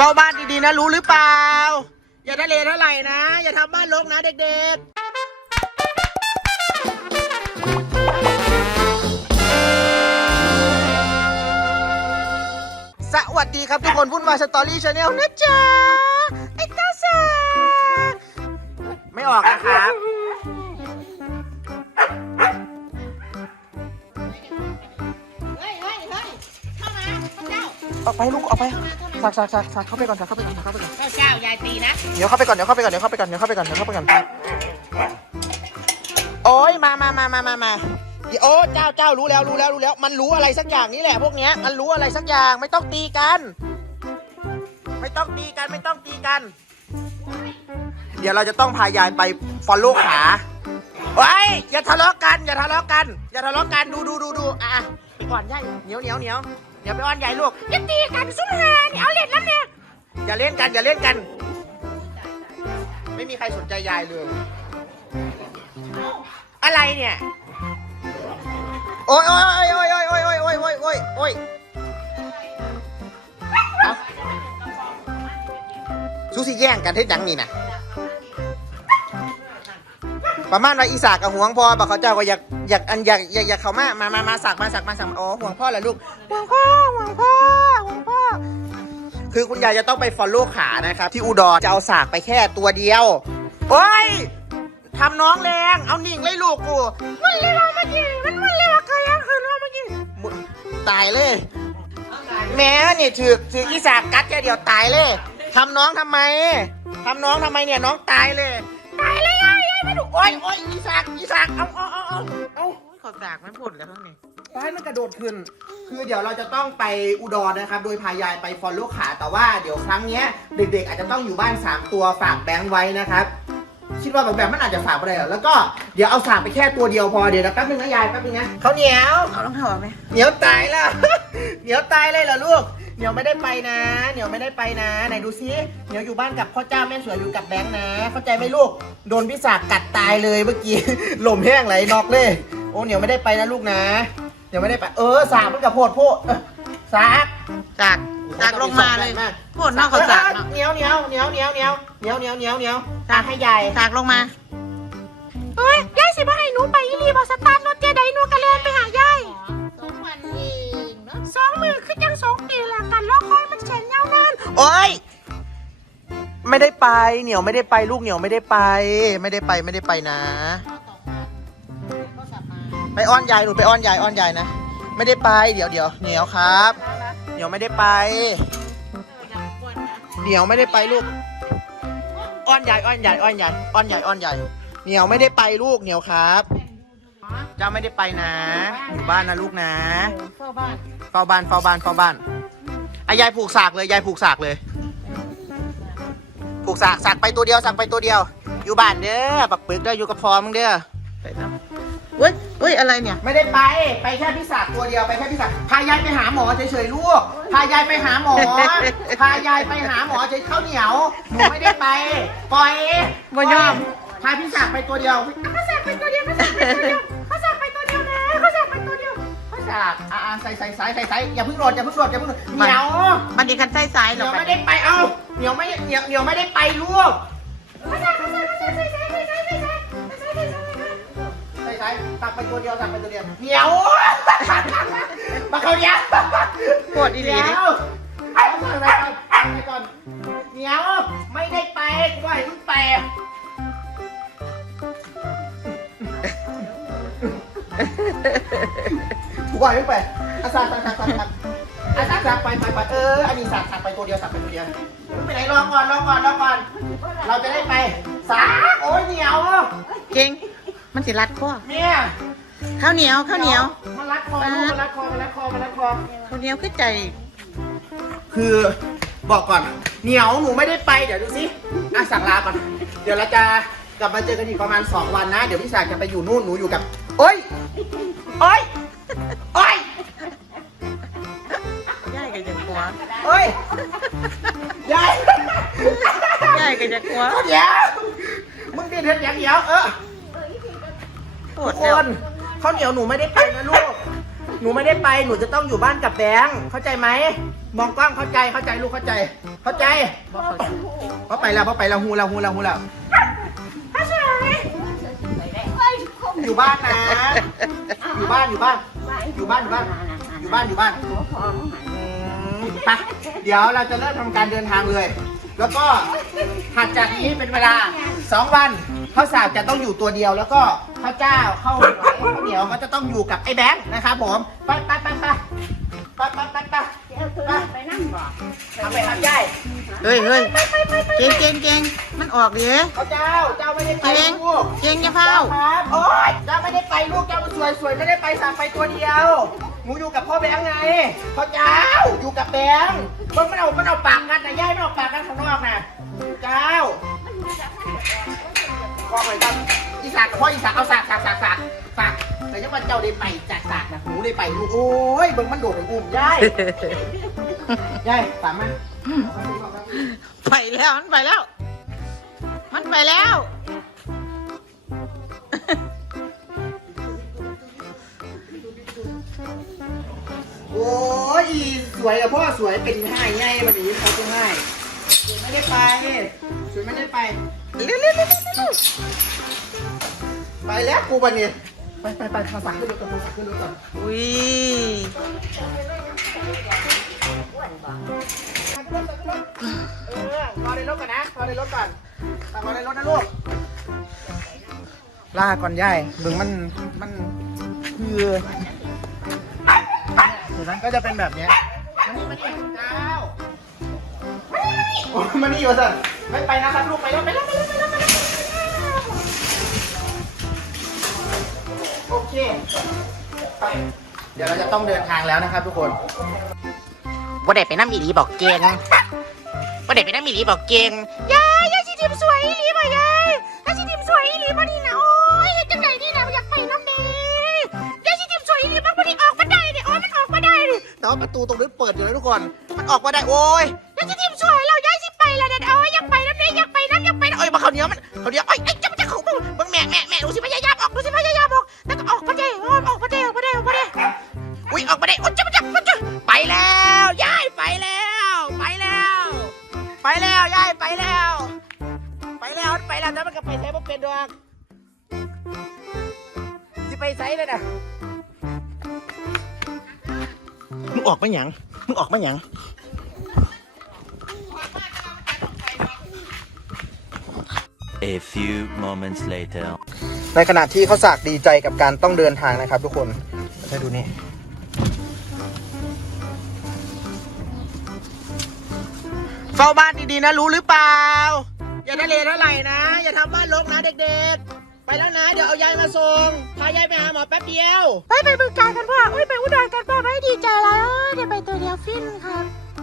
เฝ้าบ้านดีๆนะรู้หรือเปล่า อย่าทะเลเท่าไหร่นะ อย่าทำบ้านรกนะเด็กๆสวัสดีครับทุกคนวุ่นวายสตอรี่ชาแนลนะจ๊ะไอ้ตาแสกไม่ออกนะครับ จ้าออกไปลูกออกไปสักสักสักสักเข้าไปก่อนสักเข้าไปก่อนสักเข้าไปก่อนเจ้าเจ้ายายตีนะเดี๋ยวเข้าไปก่อนเดี๋ยวเข้าไปก่อนเดี๋ยวเข้าไปก่อนเดี๋ยวเข้าไปก่อนเดี๋ยวเข้าไปก่อนเดี๋ยวเข้าไปก่อนโอ้ยมามามามามามาโอ้เจ้าเจ้ารู้แล้วรู้แล้วรู้แล้ว มันรู้อะไรสักอย่างนี่แหละพวกเนี้ยมันรู้อะไรสักอย่างไม่ต้องตีกัน ไม่ต้องตีกันไม่ต้องตีกัน เดี๋ยวเราจะต้องพายายไปฟอลโล่ขาไว้ยอย่าทะเลาะกันอย่าทะเลาะกัน อย่าทะเลาะกันดูดูดูดูอะไปอ่อนใหญ่เหนียวเหนียวเหนียว เดี๋ยวไปอ่อนใหญ่ลูกอย่าตีกันซุ่มหานี่เอาเล็ดแล้วเนี่ยอย่าเล่นกันอย่าเล่นกัน ไม่มีใครสนใจยายเลย อะไรเนี่ย โอ้ยโอ้ยโอ้ยโอ้ยโอ้ยโอ้ยโอ้ยโอ้ยโอ้ยโอ้ยเอาสู้สิแย่งกันเท็ดดังนี่นะ ประมาณว่าอีสากกับห่วงพ่อบอกเขาเจ้าก็อยากอยากอันอยากอยากอยากเขามามามามาสักมาสักมาสักโอห่วงพ่อเหรอลูกห่วงพ่อห่วงพ่อห่วงพ่อ คือคุณยายจะต้องไปฟอลโล่ขานะครับ ที่อุดรจะเอาสากไปแค่ตัวเดียวโอ้ยทำน้องแรงเอานิ่งเลยลูกกูมันเลยว่ามายิงมันมันเลยว่าใครยังคืนว่ามายิงตายเลย แม่นี่ถือถืออีสากกัดแค่เดียวตายเลยทำน้องทำไมทำน้องทำไมเนี่ยน้องตายเลย ตายเลย โอ้ยโอ้ยอีสากอีสากเอาเอาเอาเอาเอาขอสากไม่พ่นแล้วทั้งนี้ป้ายมันกระโดดขึ้น คือเดี๋ยวเราจะต้องไปอุดรนะครับ โดยพายายไปฟอลโล่ขาแต่ว่าเดี๋ยวครั้งเนี้ยเด็กๆอาจจะต้องอยู่บ้าน 3 ตัวฝากแบงค์ไว้นะครับ คิดว่าแบบแบบมันอาจจะฝากไปได้หรอแล้วก็เดี๋ยวเอาสากไปแค่ตัวเดียวพอเดี๋ยวนะแป๊บนึงนะยายแป๊บนึงนะเขาวเหนียว เอาต้องเท้าไหมเหนียวตายแล้ว เหนียวตายเลยเหรอลูก เหนียวไม่ได้ไปนะ เหนียวไม่ได้ไปนะ ไหนดูซิเหนียวอยู่บ้านกับพ่อเจ้าแม่สวยอยู่กับแบงค์นะ เข้าใจไหมลูก โดนพี่สากกัดตายเลยเมื่อกี้ ลมแห้งไหลนอกเลย โอ้เหนียวไม่ได้ไปนะลูกนะ เหนียวไม่ได้ไป เออสากมันกับโพดโพดเออสากจากจากลงมาเลยพูดนอกเขาจากเนาะเหนียวเหนียวเหนียวเหนียวเหนียวเหนียวเหนียวเหนียวเหนียวตากให้ยายจากลงมาเฮ้ยยายสิมาให้หนูไปอีรีบอสตาร์ท โอ้ย ไม่ได้ไป เหนียวไม่ได้ไปลูกเหนียวไม่ได้ไป ไม่ได้ไปไม่ได้ไปนะ ไปอ้อนยายหนูไปอ้อนยายอ้อนยายนะ ไม่ได้ไปเดี๋ยวเดี๋ยวเหนียวครับ เหนียวไม่ได้ไป เหนียวไม่ได้ไปลูก อ้อนยายอ้อนยายอ้อนยายอ้อนยายอ้อนยายเหนียวไม่ได้ไปลูกเหนียวครับ เจ้าไม่ได้ไปนะ อยู่บ้านนะลูกนะ เฝ้าบ้าน เฝ้าบ้านเฝ้าบ้านเฝ้าบ้าน อายายผูกสากเลยยายผูกสากเลย ผูกสากสากไปตัวเดียวสากไปตัวเดียว อยู่บ้านเด้อปักปึกเด้ออยู่กับฟอร์มงเด้อไปนะเฮ้ยเฮ้ยอะไรเนี่ย ไม่ได้ไปไปแค่พิศาจตัวเดียวไปแค่พิศาจพายายไปหาหมอเฉยๆลูกพายายไปหาหมอ พายายไปหาหมอเฉยข้าวเหนียวหนูไม่ได้ไปปล่อยบ่ยอม พาพิศาจไปตัวเดียวเขาแสกไปตัวเดียวเขาแสกไปตัวเดียว พิศาจอ่าใส่ใส่สายใส่สายอย่าเพิ่งโหลดอย่าเพิ่งโหลดอย่าเพิ่งโหลดเหนียวมันดีคันใส่สายเหหรนีอยวปะไม่ได้ไปเอ้าเหนียวไม่เหนียวเหนียวไม่ได้ไปลูกเขาแสกเขาแสกเขาแสกใส่สายใส่สายใส่สายใส่สายใส่สายใส่สายตักไปตัวเดียวตักไปตัวเดียวเหนียวมาเขาเหนียวปวดอีหเหลีนีดิยวเอาไปก่อนไปก่อนเหนียวไม่ได้ไปกูว่าให้มึงไปกู ว่าให้มึงไปอาสักสักสักสักสักอาสักสักไปไปไปเอออันนี้สักสักไปตัวเดียวสักไปตัวเดียวมึงไปไหนรอก่อนรอก่อนรอก่อน เราจะได้ไปสักโอ้ยเหนียวเก่งมันสิรัดคอเมียข้าวเหนียวข้าวเหนียวมันรัดคอลูกมันรัดคอมันรัดคอมันรัดคอข้าวเหนียวคือใจ คือบอกก่อนเหนียวหนูไม่ได้ไปเดี๋ยวดูสิอะสั่งลาก่อนเดี๋ยวเราจะกลับมาเจอกันอีกประมาณ 2 วันนะ เดี๋ยวพี่สากจะไปอยู่นู่นหนูอยู่กับ โอ้ย โอ้ย โอ้ยย่ายก็จะกลัวโอ้ยยายย่ายก็จะกลัวเดี๋ยวมึงดิเด็ดอย่างเดียวเออปวทุดกคแล้วนข้าวเหนียวหนูไม่ได้ไปนะลูก หนูไม่ได้ไปหนูจะต้องอยู่บ้านกับแบงค์เข้าใจไหมอมองกล้องเข้าใจเข้าใจลูกเข้าใจ เข้าใจเพราะไปแล้วเพราะไปแล้วฮูแล้วฮูแล้วฮูแล้วถ้าเฉยอยู่บ้านนะ อยู่บ้านอยู่บ้าน อยู่บ้านอยู่บ้าน อยู่บ้านอยู่บ้านอืมไปเดี๋ยวเราจะเริ่มทำการเดินทางเลย แล้วก็ถัดจากนี้เป็นเวลาสองวันข้าวสากจะต้องอยู่ตัวเดียว แล้วก็ข้าวเจ้าข้าวหอยข้าวเหนียวก็จะต้องอยู่กับไอ้แบงค์นะครับผม ไปไปไปไป ไปไปไปไปไปนั่งบ่เอาไปทำย่ายเฮ้ยเฮ้ยเก่งเก่งเก่งมันออกดิเข้าวเจ้า เจ้าไม่ได้ไปเก่งลูกเก่งอย่าเฝ้าครับโอ๊ยเจ้าไม่ได้ไปลูก เจ้ามันสวยสวยไม่ได้ไปสั่งไปตัวเดียว หนูอยู่กับพ่อแบงค์ไงข้าวเจ้า อยู่กับแบงค์มันมันเอามันเอาปากกันนะย่ายมันเอาปากกันข้างนอกนะเจ้าพ่อไปกันอีสากกับพ่ออีสากเอาสากสากสากสากสากแต่ยังวันเจ้าได้ไปจากสากนะหนู ได้ไปลูกโอ้ยเบิ่งมันโดดเป็นอุ้มย่ายย่ายตามมาไปแล้วมันไปแล้ว มันไปแล้วโอ้ยอีสวยกับพ่อสวยเป็นให้ไงมันอย่างนี้เขาเป็นให้สวยไม่ได้ไปสวยไม่ได้ไปเร็วเร็วเร็วเร็วเร็วไปแล้วกูบันเนี่ย ไปไปไปมาสั่งขึ้นรถก่อนมาสั่งขึ้นรถก่อนอุ้ยรถสั่งขึ้นรถเออรอในรถก่อนนะรอในรถก่อนรอในรถนะลูกลาก่อนย่ายมึงมันมันคือเดี๋ยวนั้นก็จะเป็นแบบเนี้ยมานี่มานี่เจ้าโอ้มานี่อยู่สิไม่ไปนะครับลูกไปแล้วไปแล้วไปแล้วไปแล้ว เคไปเดี๋ยวเราจะต้องเดินทางแล้วนะครับทุกคนว่าได้ไปน้ำอีหลีบอกเก่งว่าได้ไปน้ำอีหลีบอกเก่งยายยายสิทิมสวยอีหลีบ่ยายยายสิทิมสวยอีหลีบ่นี่นะโอ้ยเฮ็ดจังไดนี่นะอยากไปน้ำเด้ยายสิทิมสวยอีหลีบ่บ่ได้ออกมาได้ดิโอ้ยมันออกมาได้ดิแต่ว่าประตูตรงนี้เปิดอยู่นะทุกคน มันออกมาได้โอ้ยยายสิทิมสวยแล้วยายสิไปแล้วเด้อโอ้ยอยากไปน้ำเด้อยากไปน้ำอยากไปน้ำเอ้ยมาเขาวเหนียวมันเขาวเหนียวเอ้ยไอ้เจ้ามันจะเขาบังแม่แม่แม่ดูสิพยายามออกดูสิพยายาม อุ้ยออกมาเด้อโอ้ยเจ้ามันจะมันจะไปแล้วยายไปแล้ว ไปแล้ว ไปแล้วยายไปแล้ว ไปแล้วไปแล้วแต่มันก็ไปใช้บ่เป็นดอกสิไปไสเลยนะมึงออกมาหยังมึงออกมาหยัง A few moments later. ในขณะที่เขาสากดีใจกับการต้องเดินทางนะครับทุกคนให้ดูนี่ เฝ้าบ้านดีๆนะรู้หรือเปล่า อย่าทะเลเท่าไหร่นะ อย่าทำบ้านรกนะเด็กๆ ไปแล้วนะ เดี๋ยวเอายายมาส่ง พายายไปหาหมอแป๊บเดียว ไปไปบึงการกันพ่ออุ้ยไปอุดรกันพ่อไม่ดีใจแล้วเดี๋ยวไปตัวเดียวฟินครับ